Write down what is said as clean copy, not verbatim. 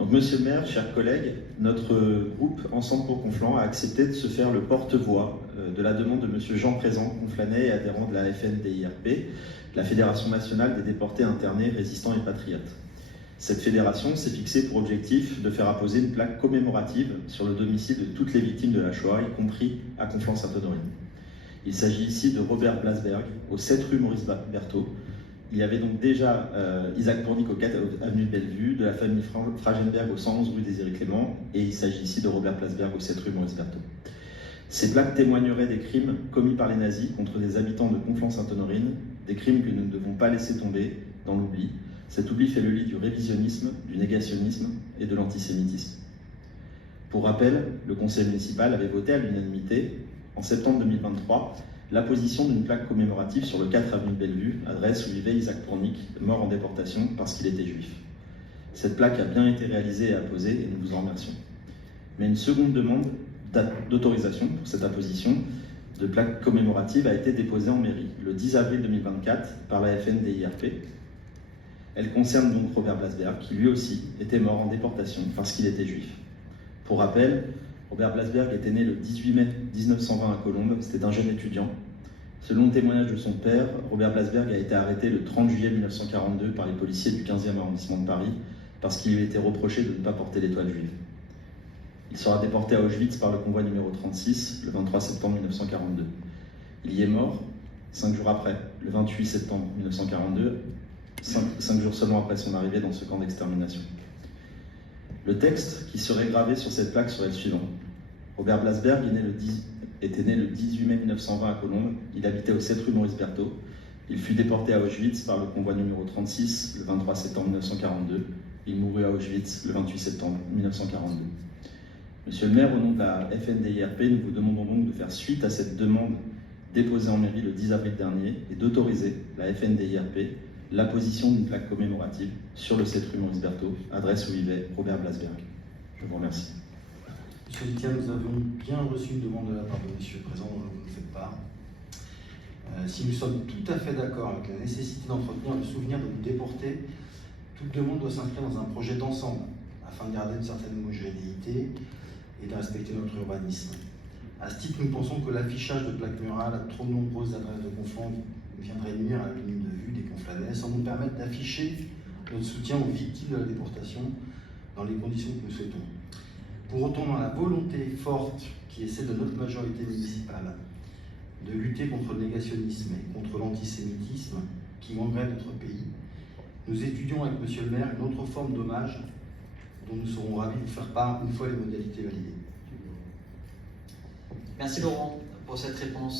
Donc, Monsieur le maire, chers collègues, notre groupe Ensemble pour Conflans a accepté de se faire le porte-voix de la demande de Monsieur Jean Présent, conflanais et adhérent de la FNDIRP, la Fédération nationale des déportés internés, résistants et patriotes. Cette fédération s'est fixée pour objectif de faire apposer une plaque commémorative sur le domicile de toutes les victimes de la Shoah, y compris à Conflans-Sainte-Honorine. Il s'agit ici de Robert Blasberg, au 7 rue Maurice Berthaud. Il y avait donc déjà Isaac Pournic au 4 avenue de Bellevue, de la famille Fragenberg au 111 rue Désiré Clément, et il s'agit ici de Robert Blasberg au 7 rue Maurice Berthaud. Ces plaques témoigneraient des crimes commis par les nazis contre des habitants de Conflans-Sainte-Honorine, des crimes que nous ne devons pas laisser tomber dans l'oubli. Cet oubli fait le lit du révisionnisme, du négationnisme et de l'antisémitisme. Pour rappel, le conseil municipal avait voté à l'unanimité, en septembre 2023, l'apposition d'une plaque commémorative sur le 4 avenue de Bellevue, adresse où vivait Isaac Pournic, mort en déportation parce qu'il était juif. Cette plaque a bien été réalisée et apposée et nous vous en remercions. Mais une seconde demande d'autorisation pour cette apposition de plaque commémorative a été déposée en mairie le 10 avril 2024 par la FNDIRP. Elle concerne donc Robert Blasberg, qui lui aussi était mort en déportation parce qu'il était juif. Pour rappel, Robert Blasberg était né le 18 mai 1920 à Colombes, c'était un jeune étudiant. Selon le témoignage de son père, Robert Blasberg a été arrêté le 30 juillet 1942 par les policiers du 15e arrondissement de Paris parce qu'il lui était reproché de ne pas porter l'étoile juive. Il sera déporté à Auschwitz par le convoi numéro 36 le 23 septembre 1942. Il y est mort 5 jours après, le 28 septembre 1942, 5 jours seulement après son arrivée dans ce camp d'extermination. Le texte qui serait gravé sur cette plaque serait le suivant. Robert Blasberg était né le 18 mai 1920 à Colombes. Il habitait au 7 rue Maurice Berthaud. Il fut déporté à Auschwitz par le convoi numéro 36 le 23 septembre 1942. Il mourut à Auschwitz le 28 septembre 1942. Monsieur le maire, au nom de la FNDIRP, nous vous demandons donc de faire suite à cette demande déposée en mairie le 10 avril dernier et d'autoriser la FNDIRP l'apposition d'une plaque commémorative sur le 7 rue Maurice Berthaud, adresse où vivait Robert Blasberg. Je vous remercie. Monsieur Littia, nous avons bien reçu une demande de la part de Monsieur le Président, dont vous nous faites part. Si nous sommes tout à fait d'accord avec la nécessité d'entretenir le souvenir de nos déportés, toute demande doit s'inscrire dans un projet d'ensemble, afin de garder une certaine homogénéité et de respecter notre urbanisme. À ce titre, nous pensons que l'affichage de plaques murales à trop nombreuses adresses de Conflans viendrait nuire à la ligne de vue des Conflanais, sans nous permettre d'afficher notre soutien aux victimes de la déportation dans les conditions que nous souhaitons. Pour autant, dans la volonté forte qui est celle de notre majorité municipale de lutter contre le négationnisme et contre l'antisémitisme qui gangrène notre pays, nous étudions avec Monsieur le maire une autre forme d'hommage dont nous serons ravis de vous faire part une fois les modalités validées. Merci Laurent pour cette réponse.